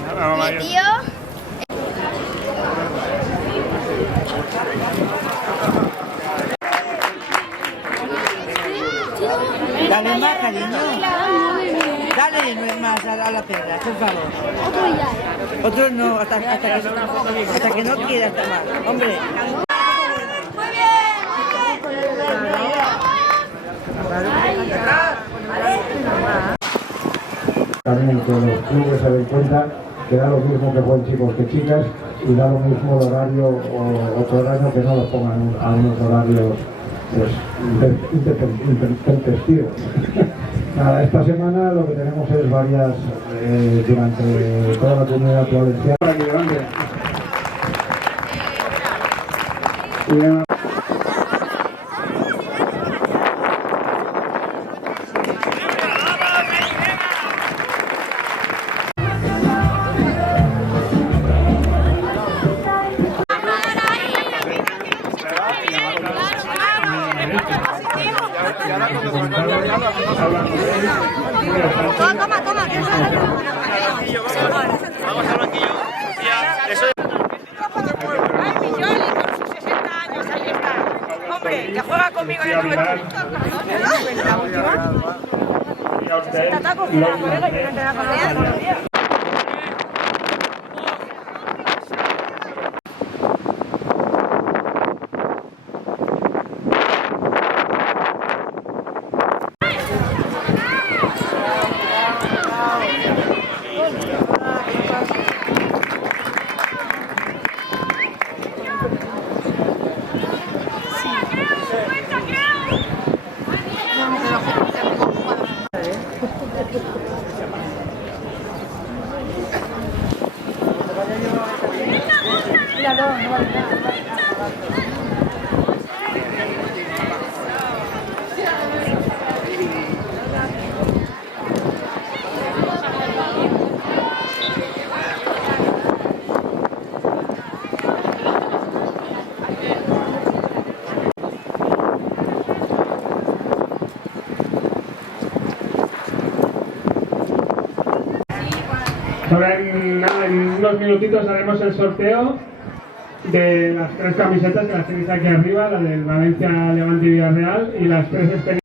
tal? Mi tío. Dale más, cariño. Dale más a la pedra, por favor. Otro ya. Otro no, hasta que no quiera hasta más. Hombre. También que los clubes se den cuenta que da lo mismo que jueguen chicos que chicas y da lo mismo el horario o otro horario que no los pongan a unos horarios pues, intempestivos. Nada, esta semana lo que tenemos es varias durante toda la comunidad valenciana. Para que levante. Toma, Vamos al banquillo. Eso es. Ay, mi Yoli, con sus 60 años, ahí está. Hombre, que juega conmigo en el juventud. La última. Está tan acostumbrada por ella que no entrena con nosotros todos los días. Ahora en unos minutitos haremos el sorteo de las 3 camisetas que las tenéis aquí arriba, la del Valencia, Levante y Villarreal, y las 3